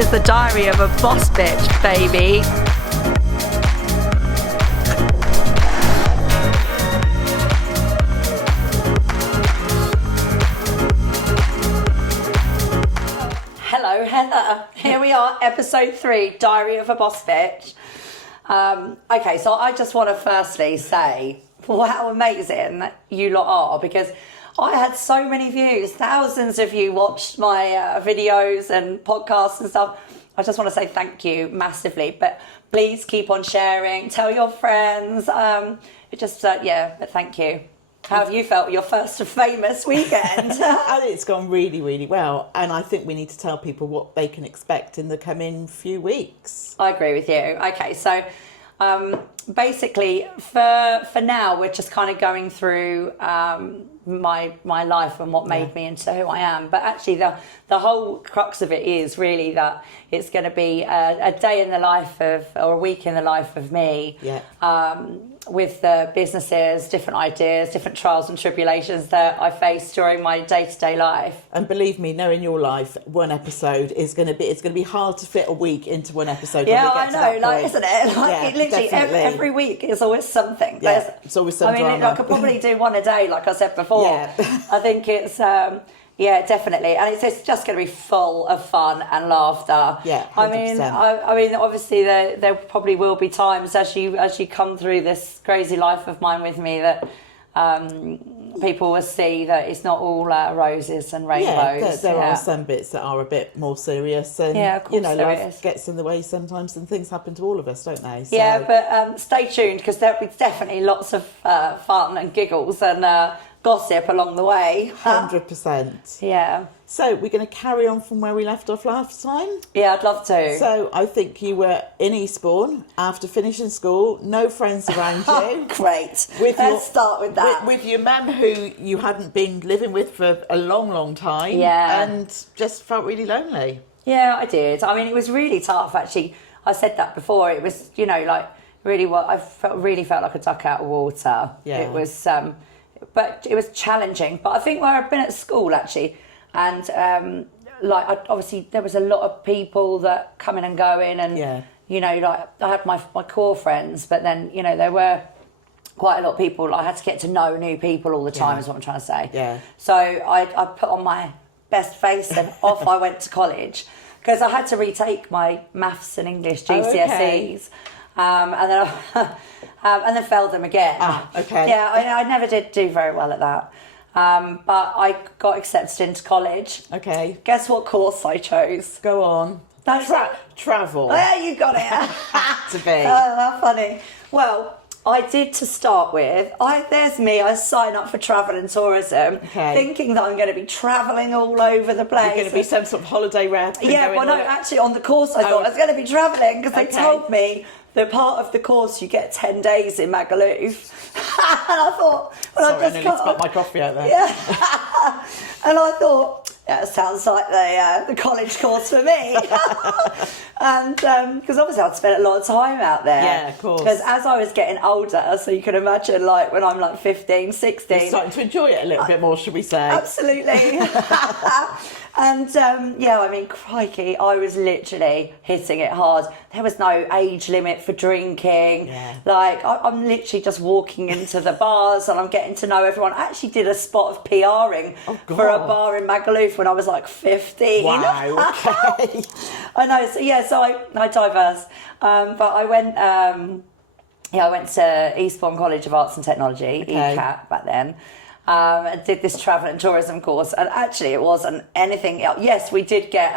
is the Diary of a Boss Bitch, baby. Hello, Heather. Here we are, episode 3, Diary of a Boss Bitch. Okay, so I just want to firstly say how amazing you lot are, because I had so many views. Thousands of you watched my videos and podcasts and stuff. I just want to say thank you massively. But please keep on sharing. Tell your friends. But thank you. How have you felt your first famous weekend? I think it's gone really, really well. And I think we need to tell people what they can expect in the coming few weeks. I agree with you. Okay, so basically for now, we're just kind of going through my life and what made me into who I am. But actually the whole crux of it is really that it's going to be a day in the life of, or a week in the life of me. With the businesses, different ideas, different trials and tribulations that I face during my day-to-day life. And believe me, knowing your life, one episode is going to be hard to fit a week into one episode. Yeah, I know, isn't it? It literally every week is always something. Yeah, it's always some drama. I could probably do one a day, like I said before. Yeah. I think it's yeah, definitely, and it's just going to be full of fun and laughter. Yeah, 100%. I mean, obviously there probably will be times as you come through this crazy life of mine with me that people will see that it's not all roses and rainbows. There are some bits that are a bit more serious, and of course life gets in the way sometimes, and things happen to all of us, don't they? So. Yeah, but stay tuned, because there'll be definitely lots of fun and giggles and gossip along the way. 100%. Yeah. So we're going to carry on from where we left off last time. Yeah, I'd love to. So I think you were in Eastbourne after finishing school, no friends around you. Great. Let's start with that. With your mum, who you hadn't been living with for a long, long time. Yeah. And just felt really lonely. Yeah, I did. I mean, it was really tough, actually. I said that before. It was, really what I really felt like a duck out of water. Yeah. It was, but it was challenging. But I think where I've been at school, actually, and obviously there was a lot of people that coming and going, and I had my core friends, but then there were quite a lot of people. I had to get to know new people all the time. Is what I'm trying to say. Yeah. So I put on my best face and off I went to college, because I had to retake my maths and English GCSEs. And then failed them again. Okay. Yeah, I never did do very well at that. But I got accepted into college. Okay. Guess what course I chose? Go on. Travel. There you got it. Had to be. Oh, how funny. Well, I did to start with. There's me. I sign up for travel and tourism, thinking that I'm going to be travelling all over the place. You're going to be some sort of holiday rep. Yeah, well, no, actually on the course I thought I was going to be travelling, because they told me that part of the course you get 10 days in Magaluf. And I thought, I nearly spilled my coffee out there. Yeah. And I thought, that sounds like the college course for me. And because obviously I'd spent a lot of time out there. Yeah, of course. Because as I was getting older, so you can imagine, like when I'm 15, 16. You're starting to enjoy it a little bit more, should we say? Absolutely. And crikey, I was literally hitting it hard. There was no age limit for drinking. Yeah. I'm literally just walking into the bars and I'm getting to know everyone. I actually did a spot of PRing for a bar in Magaluf when I was 15. Wow, okay. I know, so I diverse. But I went I went to Eastbourne College of Arts and Technology, ECAT back then. And did this travel and tourism course, and actually it wasn't anything else. Yes, we did get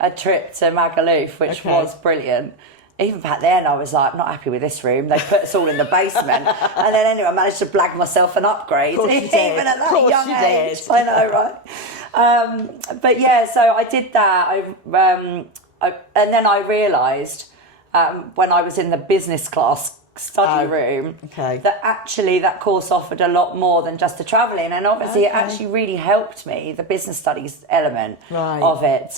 a trip to Magaluf, which was brilliant. Even back then I was like, I'm not happy with this room. They put us all in the basement. And then anyway, I managed to blag myself an upgrade. Even at that young age. I know, right? But yeah, so I did that. And then I realised when I was in the business class study room that actually that course offered a lot more than just the travelling, and obviously it actually really helped me, the business studies element of it,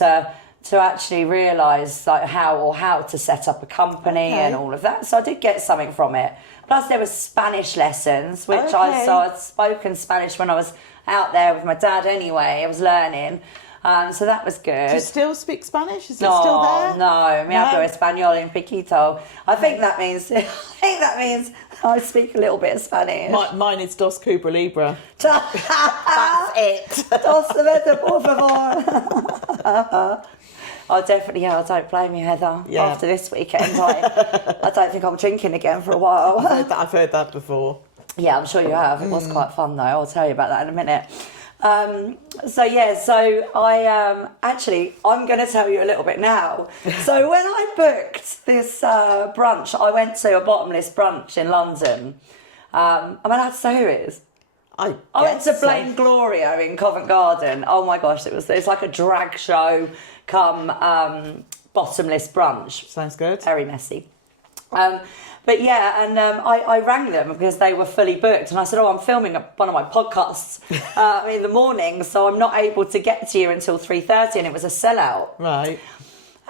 to actually realise how to set up a company and all of that. So I did get something from it. Plus there was Spanish lessons, which I'd spoken Spanish when I was out there with my dad anyway. I was learning. So that was good. Do you still speak Spanish? Is it still there? No, me hablo No? español en poquito. I think that means I speak a little bit of Spanish. Mine is Dos Cubra Libra. That's it. Dos cerveza, por favor. I don't blame you, Heather. Yeah. After this weekend, I don't think I'm drinking again for a while. I've heard that before. Yeah, I'm sure you have. It was quite fun, though. I'll tell you about that in a minute. So I actually, I'm going to tell you a little bit now. So when I booked this brunch, I went to a bottomless brunch in London. I'm allowed to say who it is. I went to Blame Gloria in Covent Garden. Oh my gosh, it's like a drag show come bottomless brunch. Sounds good. Very messy. But yeah, and I rang them because they were fully booked, and I said, I'm filming one of my podcasts in the morning, so I'm not able to get to you until 3:30, and it was a sellout. Right.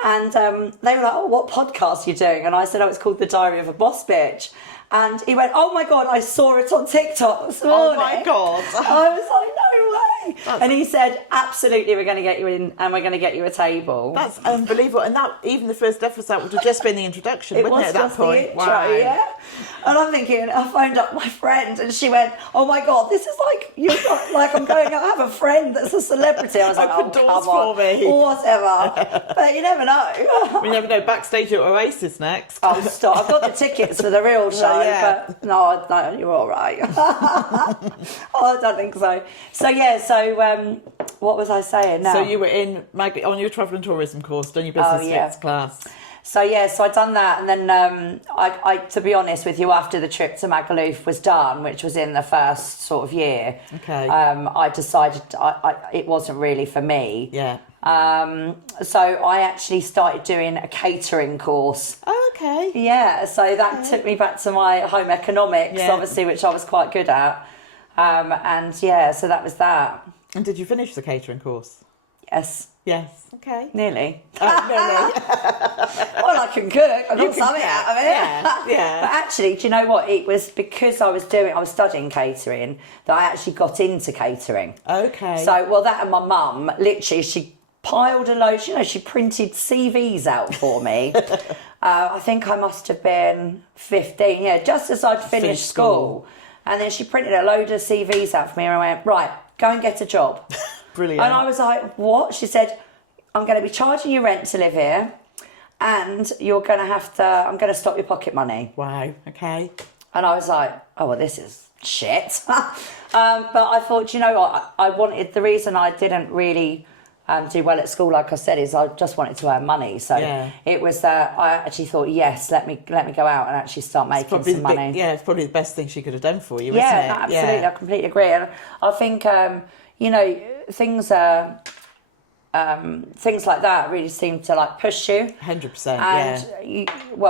And they were like, what podcast are you doing? And I said, it's called The Diary of a Boss Bitch. And he went, oh my God, I saw it on TikTok this morning. Oh my God. I was like, no way. And he said, absolutely, we're going to get you in and we're going to get you a table. That's unbelievable. And that, even the first episode would have just been the introduction, wouldn't it, at that just point? The intro, yeah. And I'm thinking, I phoned up my friend and she went, oh my God, this is like I'm going out, I have a friend that's a celebrity. I was like, Open doors for me. Whatever. But you never know. We never know. Backstage at Oasis next. Oh, stop. I've got the tickets for the real show, Yeah. but no, you're all right. I don't think so. So, yeah, what was I saying now? So you were on your travel and tourism course, done your business class. So I'd done that, and then I, to be honest with you, after the trip to Magaluf was done, which was in the first sort of year, okay, I decided it wasn't really for me. Yeah. So I actually started doing a catering course. Oh, okay. Yeah, so that took me back to my home economics, obviously, which I was quite good at. And yeah, so that was that. And did you finish the catering course? Yes. Yes. Okay. Nearly. Nearly. Well, I can cook. I got something out of it. Yeah. But actually, do you know what? It was because I was studying catering that I actually got into catering. Okay. So, that and my mum, literally, she piled a load, she printed CVs out for me. I think I must have been 15, just as I'd finished school. And then she printed a load of CVs out for me and I went, right, go and get a job. Brilliant. And I was like, what? She said, I'm going to be charging you rent to live here and I'm going to stop your pocket money. Wow, okay. And I was like, oh, well, this is shit. But I thought, you know what, the reason I didn't really do well at school, like I said, is I just wanted to earn money. So it was that I actually thought, yes, let me go out and actually start making some money. It's probably the best thing she could have done for you, yeah, isn't it? Absolutely, yeah. I completely agree. And I think, things like that really seem to like push you. 100%, and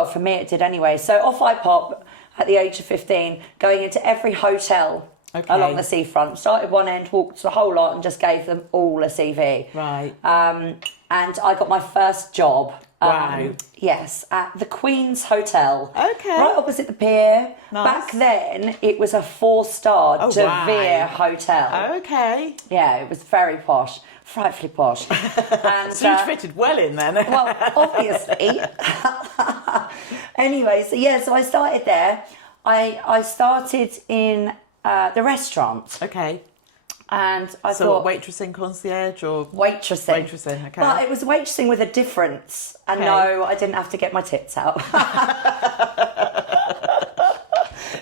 for me it did anyway. So off I pop at the age of 15, going into every hotel along the seafront. Started one end, walked the whole lot and just gave them all a CV. Right. And I got my first job. Wow. Yes, at the Queen's Hotel. Okay. Right opposite the pier. Nice. Back then, it was a 4-star De Vere hotel. Okay. Yeah, it was very posh. Frightfully posh. And, so you fitted well in then. Well, obviously. Anyway, so I started there. I started in the restaurant. Okay. And I thought... So waitressing, concierge or... Waitressing. Waitressing, okay. But it was waitressing with a difference. And no, I didn't have to get my tits out.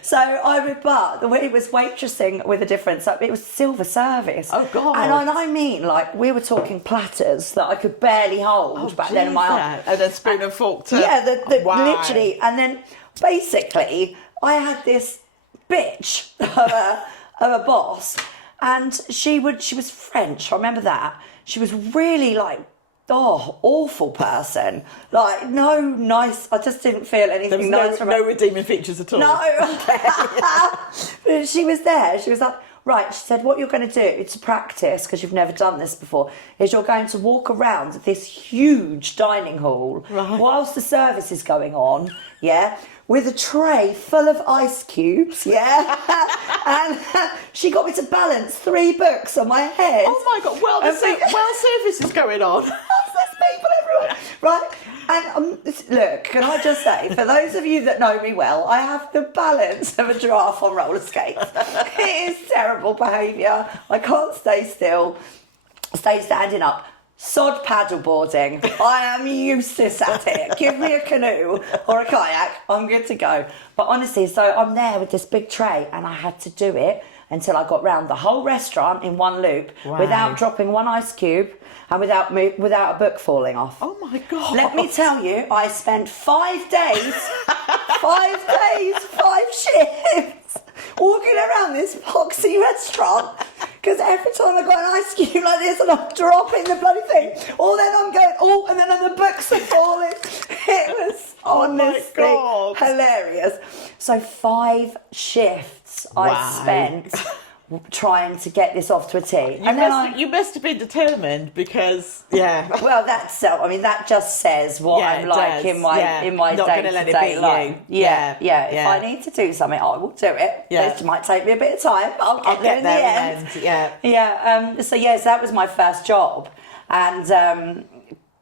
So it was waitressing with a difference. It was silver service. Oh, God. And I mean, like, we were talking platters that I could barely hold back then in my arm. And then spoon and fork to... Yeah, literally. And then, basically, I had this bitch of a boss, and she was French, I remember that. She was really, like, awful person. Like, no nice, I just didn't feel anything nice from her. No redeeming features at all. No. Okay. She was there. She was like, right, she said, what you're going to do to practice, because you've never done this before, is you're going to walk around this huge dining hall whilst the service is going on, with a tray full of ice cubes, yeah? And she got me to balance 3 books on my head. Oh my God, well service is going on. There's people everywhere, right? And look, can I just say, for those of you that know me well, I have the balance of a giraffe on roller skates. It is terrible behaviour. I can't stay still, stay standing up. Sod paddleboarding. I am useless at it. Give me a canoe or a kayak, I'm good to go. But honestly, so I'm there with this big tray and I had to do it until I got round the whole restaurant in one loop without dropping one ice cube and without a book falling off. Oh my God. Let me tell you, I spent 5 days, 5 shifts walking around this poxy restaurant. Because every time I got an ice cube like this and I'm dropping the bloody thing, then I'm going, and then the books are falling. It was honestly hilarious. So 5 shifts I spent trying to get this off to a T. You must have been determined because, Well, that just says what I'm like in my not day-to-day life. Yeah. If I need to do something, I will do it. Yeah. It might take me a bit of time, but I'll get there in the end. So that was my first job. And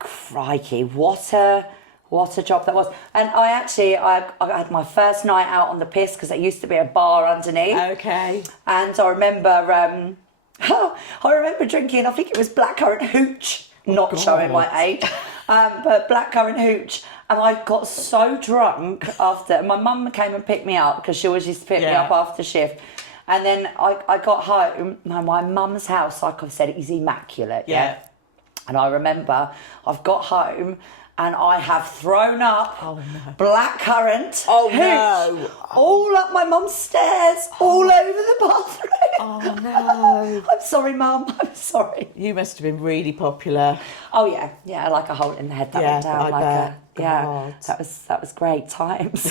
crikey, what a job that was. And I had my first night out on the piss because there used to be a bar underneath. Okay. And I remember drinking, I think it was blackcurrant hooch, not showing my age, but blackcurrant hooch. And I got so drunk after, my mum came and picked me up because she always used to pick me up after shift. And then I got home. Now, my mum's house, like I've said, is immaculate. Yeah. And I remember I've got home and I have thrown up blackcurrant hooch all up my mum's stairs, all over the bathroom. Oh no. I'm sorry, Mum. I'm sorry. You must have been really popular. Oh yeah, like a hole in the head that went down. God. That was great times.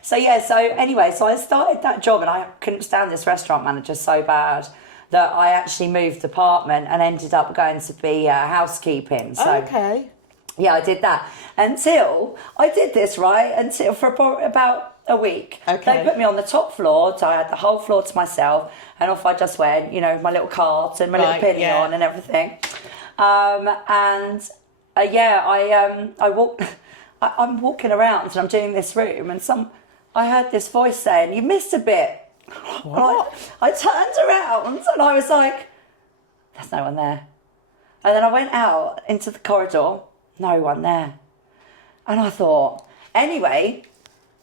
So anyway, I started that job and I couldn't stand this restaurant manager so bad that I actually moved department and ended up going to be housekeeping. So, yeah, I did that until I did this for about a week. Okay. They put me on the top floor, so I had the whole floor to myself, and off I just went, my little cart and my little pinion and everything. I walked. I'm walking around and I'm doing this room, and I heard this voice saying, "You missed a bit." What? I turned around and I was like, "There's no one there." And then I went out into the corridor. No one there. And I thought, anyway,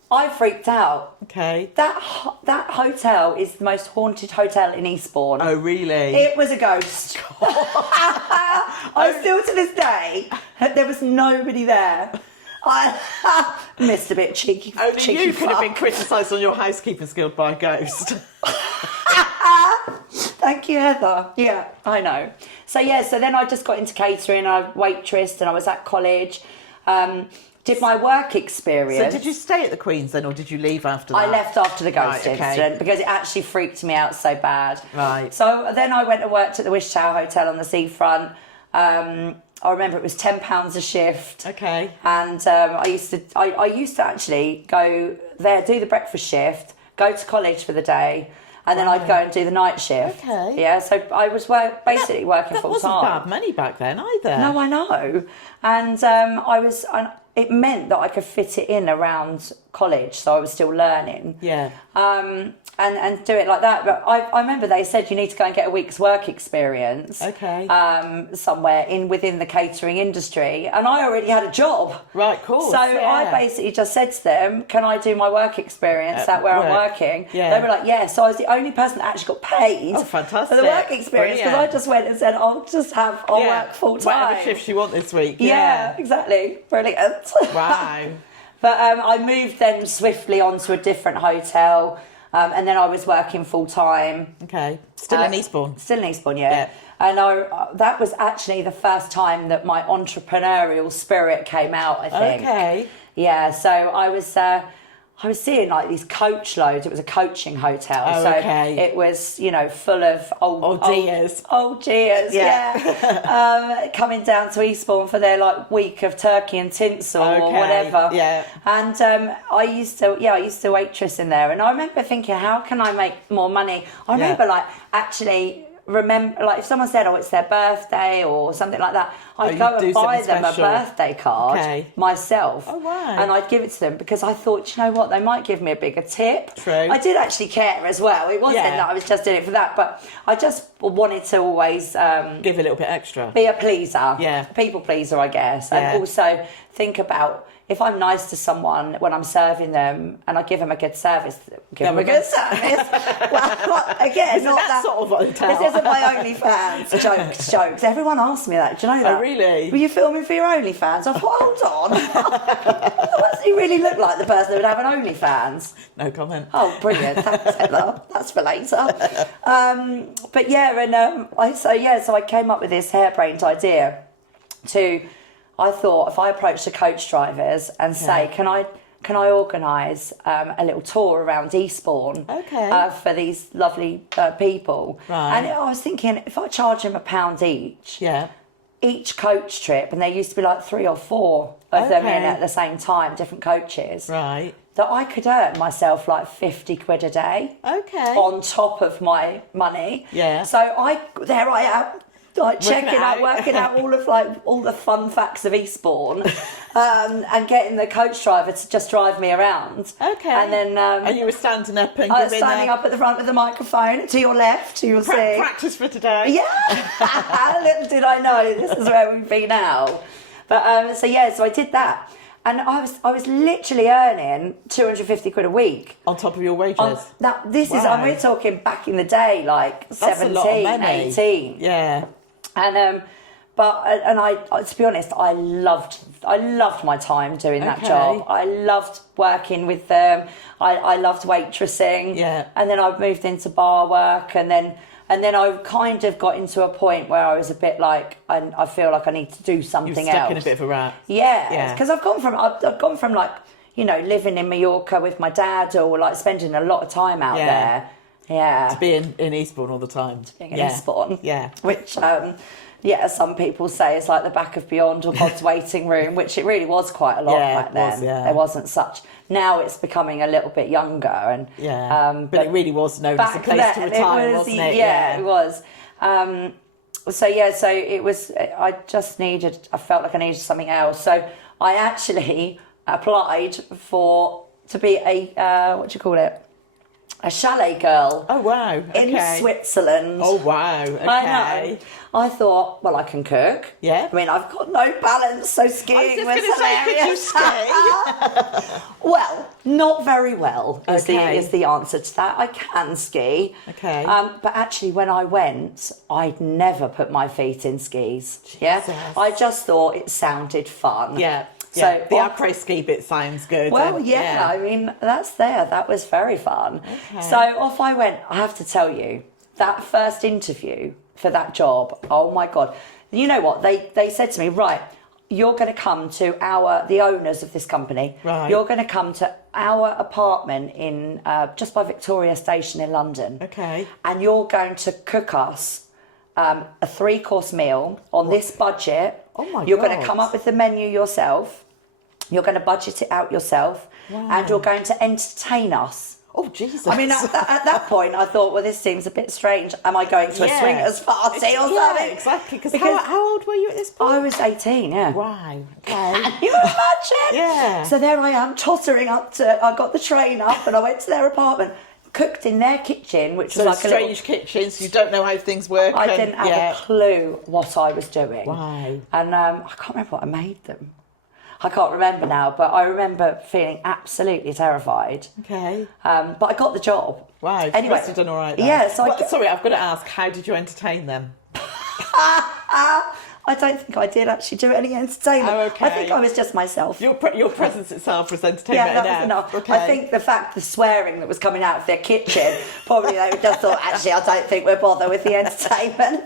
I freaked out. Okay. That hotel is the most haunted hotel in Eastbourne. Oh, really? It was a ghost. I still to this day, there was nobody there. I missed a bit cheeky. Only you could have been criticised on your housekeeping skills by a ghost. Thank you, Heather. Yeah, I know. So then I just got into catering. I waitressed and I was at college. Did my work experience. So did you stay at the Queen's then, or did you leave after that? I left after the ghost incident because it actually freaked me out so bad. Right. So then I went and worked at the Wish Tower Hotel on the seafront. I remember it was £10 a shift. Okay. And I used to actually go there, do the breakfast shift, go to college for the day, and then I'd go and do the night shift. Okay. Yeah, so I was basically working full time. That wasn't bad money back then either. No, I know. And it meant that I could fit it in around college, so I was still learning. Yeah. And do it like that. But I remember they said you need to go and get a week's work experience. Okay. Somewhere within the catering industry, and I already had a job. Right, cool. So I basically just said to them, "Can I do my work experience at where I'm working?" Yeah. They were like, "Yeah." So I was the only person that actually got paid fantastic. for the work experience because I just went and said, "I'll work full time. Whatever shifts you want this week." Yeah, exactly. Brilliant. Wow. But I moved then swiftly onto a different hotel. And then I was working full time. Okay. Still in Eastbourne? Still in Eastbourne, yeah. And that was actually the first time that my entrepreneurial spirit came out, I think. Okay. Yeah, so I was I was seeing like these coach loads. It was a coaching hotel, Oh, so okay. it was, you know, full of old dears. old dears, yeah. Coming down to Eastbourne for their like week of turkey and tinsel or whatever. Yeah. And I used to waitress in there, and I remember thinking, how can I make more money? I remember like actually. Remember, like if someone said, "Oh, it's their birthday" or something like that, I'd go and buy them a birthday card myself, and I'd give it to them because I thought, you know what, they might give me a bigger tip. True. I did actually care as well. It wasn't that I was just doing it for that, but I just wanted to always give a little bit extra, be a pleaser, people pleaser, I guess, and also think about. If I'm nice to someone when I'm serving them and I give them a good service, well, again, not that sort of hotel. This isn't my OnlyFans jokes. Everyone asks me that. Do you know that? Oh, really? Were you filming for your OnlyFans? I thought, hold on. Does he really look like the person that would have an OnlyFans? No comment. Oh, brilliant. Thanks, Heather. That's for later. But yeah, and so I came up with this harebrained idea I thought if I approached the coach drivers and say, can I organise a little tour around Eastbourne for these lovely people? Right. And I was thinking, if I charge them £1 each coach trip, and there used to be like 3 or 4 of them in at the same time, different coaches, right? That I could earn myself like 50 quid a day, on top of my money. Yeah. So there I am. Like working out all the fun facts of Eastbourne, and getting the coach driver to just drive me around. Okay. And then and you were standing up and I was standing up at the front with the microphone. To your left, you'll see. Practice for today. Yeah. Little did I know this is where we'd be now. But so I did that. And I was literally earning 250 quid a week. On top of your wages? We're talking back in the day, like That's 17, 18. Yeah. And to be honest, I loved my time doing that job. I loved working with them. I loved waitressing. Yeah. And then I moved into bar work, and then I kind of got into a point where I was a bit like, I feel like I need to do something else. You're stuck in a bit of a rat. Yeah. Because I've gone from like, you know, living in Mallorca with my dad, or like spending a lot of time out there. Yeah. To be in Eastbourne all the time. To being in Eastbourne. Yeah. Which, some people say is like the back of Beyond or God's waiting room, which it really was quite a lot back then. There wasn't such. Now it's becoming a little bit younger, and but it really was known as a place to retire, wasn't it? Yeah, it was. So it was. I felt like I needed something else. So I actually applied to be a what do you call it? A chalet girl. Oh, wow. Okay. In Switzerland. Oh, wow. Okay. I know. I thought, well, I can cook. Yeah. I mean, I've got no balance, so skiing was hilarious. Could you ski? Well, not very well is the answer to that. I can ski. Okay. But actually, when I went, I'd never put my feet in skis. Jesus. Yeah. I just thought it sounded fun. Yeah. So the après ski bit sounds good. Well, I mean, that was very fun. Okay. So off I went. I have to tell you, that first interview for that job, oh my God. You know what? They said to me, right, you're going to come to the owners of this company. Right. You're going to come to our apartment in just by Victoria Station in London. Okay. And you're going to cook us a 3-course meal on this budget. Oh my God. You're going to come up with the menu yourself. You're going to budget it out yourself. Wow. And you're going to entertain us. Oh, Jesus. I mean, at that point, I thought, well, this seems a bit strange. Am I going to a swingers party or something? Yeah, exactly. Because how old were you at this point? I was 18, yeah. Wow. Okay. Can you imagine? Yeah. So there I am, tottering up I got the train up and I went to their apartment, cooked in their kitchen, which was like a strange kitchen, so you don't know how things work. I didn't have a clue what I was doing. Wow. And I can't remember what I made them. I can't remember now, but I remember feeling absolutely terrified. Okay. But I got the job. Wow. Anyway, you must have done all right then. Yeah. So sorry, I've got to ask, how did you entertain them? I don't think I did actually do any entertainment. Oh, okay. I think I was just myself. Your presence itself was entertainment that was enough. Okay. I think the swearing that was coming out of their kitchen, probably they just thought, actually, I don't think we're bothered with the entertainment.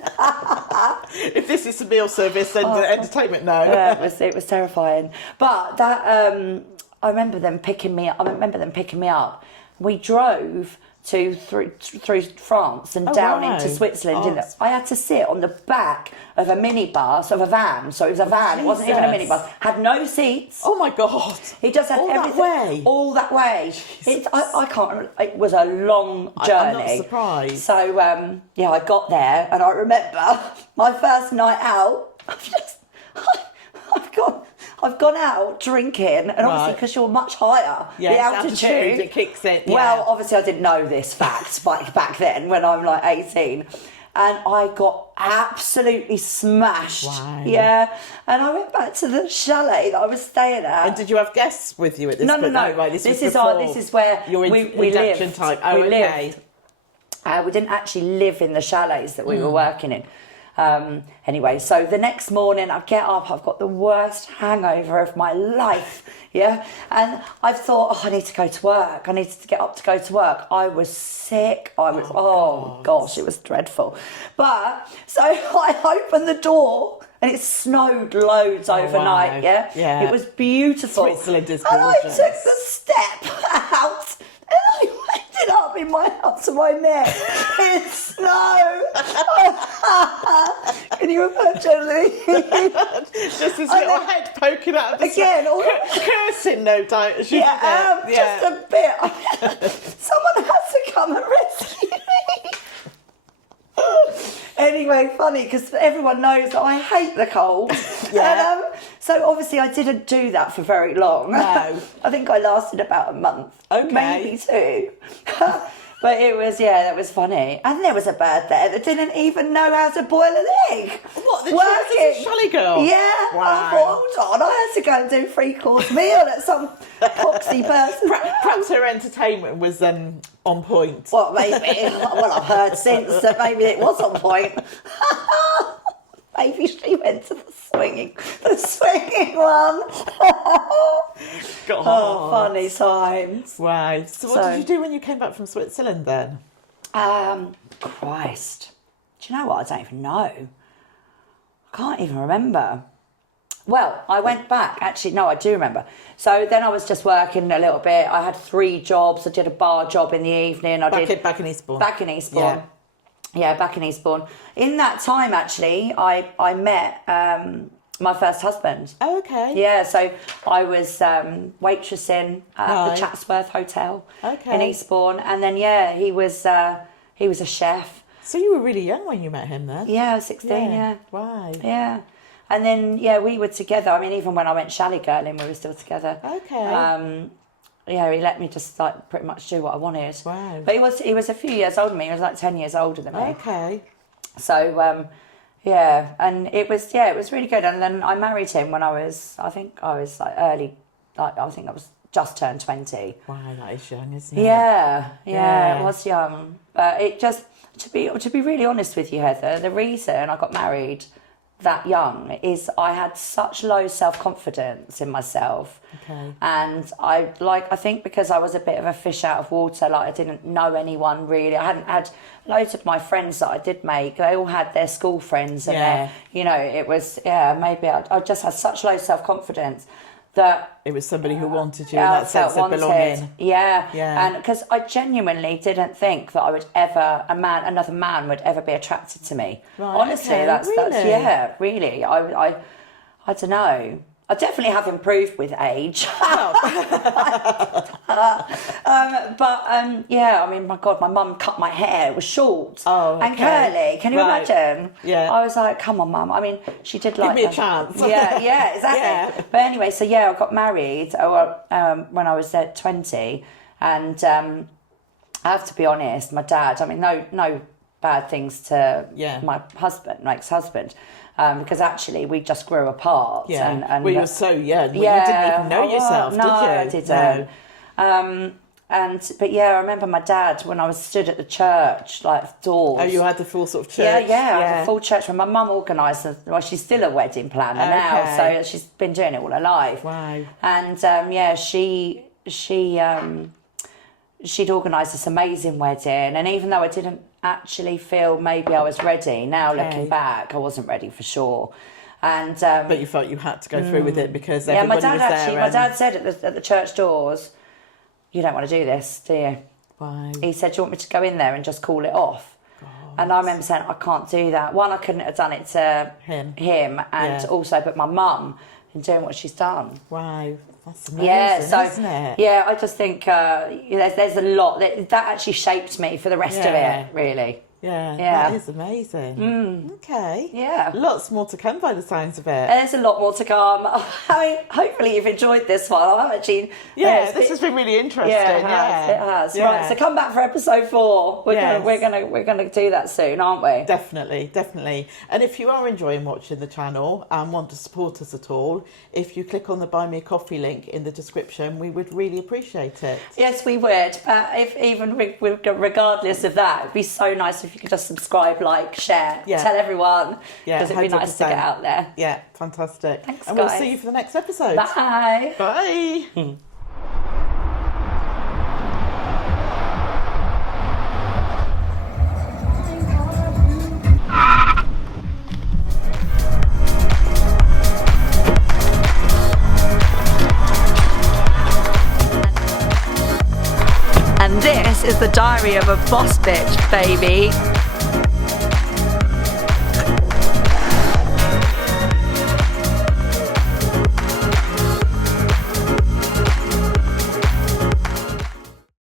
If this is a meal service, then the entertainment, no. Yeah, it was terrifying. But that I remember them picking me up. We drove through France and down into Switzerland. Oh. I had to sit on the back of a minibus, of a van. So it was a van. It wasn't even a minibus. Had no seats. Oh my God! He just had everything all that way. I can't remember. It was a long journey. I'm not surprised. So I got there, and I remember my first night out. I've gone out drinking, and obviously because you're much higher, the altitude it kicks in. Yeah. Well, obviously I didn't know this fact back then when I'm like 18. And I got absolutely smashed. Wow. Yeah. And I went back to the chalet that I was staying at. And did you have guests with you at this point? No. Right, this is where your we induction lived. time. Oh, we okay. lived. We didn't actually live in the chalets that we were working in. Anyway, so the next morning I get up, I've got the worst hangover of my life, yeah? And I thought, I need to go to work. I needed to get up to go to work. I was sick. Gosh, it was dreadful. But, so I opened the door and it snowed loads overnight, wow. yeah? Yeah. It was beautiful. Switzerland is And I gorgeous. took the step out and I ended up in up to my neck in snow. Can you imagine? Just his little head poking out of the Again, cursing, no doubt. As you yeah, did it. just a bit. Someone has to come and rescue me. Anyway, funny because everyone knows that I hate the cold. Yeah. And, so obviously I didn't do that for very long. No. I think I lasted about a month. Okay. Maybe two. But it was, that was funny. And there was a bird there that didn't even know how to boil an egg. What, the Working. chalet girl? Yeah. Wow. I thought, hold on, I had to go and do 3-course meal at some poxy person. Perhaps her entertainment was on point. Well, maybe. Well, I've heard since that maybe it was on point. Maybe she went to the swinging one. God. Oh, funny times. Wow. So what did you do when you came back from Switzerland then? Christ. Do you know what? I don't even know. I can't even remember. Well, I went back. Actually, no, I do remember. So then I was just working a little bit. I had 3 jobs. I did a bar job in the evening. Back in Eastbourne. Back in Eastbourne. Yeah, back in Eastbourne. In that time, actually, I met my first husband. Oh, okay. Yeah, so I was waitressing at the Chatsworth Hotel in Eastbourne, and then he was a chef. So you were really young when you met him then? Yeah, 16. Yeah. Wow. Yeah, and then we were together. I mean, even when I went chalet girling, we were still together. Okay. He let me just like pretty much do what I wanted. Wow. But he was a few years older than me. He was like 10 years older than me. Okay. So and it was really good. And then I married him when I was like early, like I think I was just turned 20. Wow, that is young, isn't it? Yeah, it was young. But it just to be really honest with you, Heather, the reason I got married that young is I had such low self-confidence in myself. Okay. And I think because I was a bit of a fish out of water, like I didn't know anyone really. I hadn't had loads of my friends that I did make. They all had their school friends and it was, maybe I just had such low self-confidence that it was somebody who wanted you in that sense of belonging. Yeah. And because I genuinely didn't think that I would ever, another man would ever be attracted to me. Right, honestly, okay, that's really? really. I don't know. I definitely have improved with age. I mean, my God, my mum cut my hair. It was short and curly. Can you imagine? Yeah. I was like, come on, mum. I mean, she did like... Give me a chance. Yeah, exactly. Yeah. But anyway, so I got married when I was 20. And I have to be honest, my dad, I mean, no bad things to my husband, my ex-husband. Because actually we just grew apart. Yeah. And you were so young. You didn't even know yourself, did you? No, I didn't. No. But I remember my dad when I was stood at the church, like doors. Oh, you had the full sort of church. I had the full church. When my mum organised, she's still a wedding planner now, so she's been doing it all her life. Wow. And she'd organised this amazing wedding, and even though I didn't actually feel maybe I was ready, now looking back, I wasn't ready for sure. And But you felt you had to go through with it because everybody was there. my dad said at the church doors, "You don't want to do this, do you?" Wow. He said, "Do you want me to go in there and just call it off?" God. And I remember saying, "I can't do that. One, I couldn't have done it to Him. and Yeah. also, but my mum in doing what she's done." Wow. That's amazing, isn't it? Yeah, I just think there's a lot that actually shaped me for the rest of Yeah. it, really. Yeah, Yeah. that is amazing. Okay. Yeah. Lots more to come by the sounds of it. And there's a lot more to come. I mean, hopefully you've enjoyed this one. I'm actually This has been really interesting. Yeah, Yeah, it has. Yeah. Right, so come back for episode 4. Yes. We're gonna do that soon, aren't we? Definitely, definitely. And if you are enjoying watching the channel and want to support us at all, if you click on the Buy Me a Coffee link in the description, we would really appreciate it. Yes, we would. If even regardless of that, it'd be so nice if you could just subscribe, like, share, tell everyone, Yeah, because it'd be nice to get 100%. out there. Yeah, fantastic. Thanks, and we'll guys. see you for the next episode. Bye. Bye. And this is the diary of a boss bitch, baby.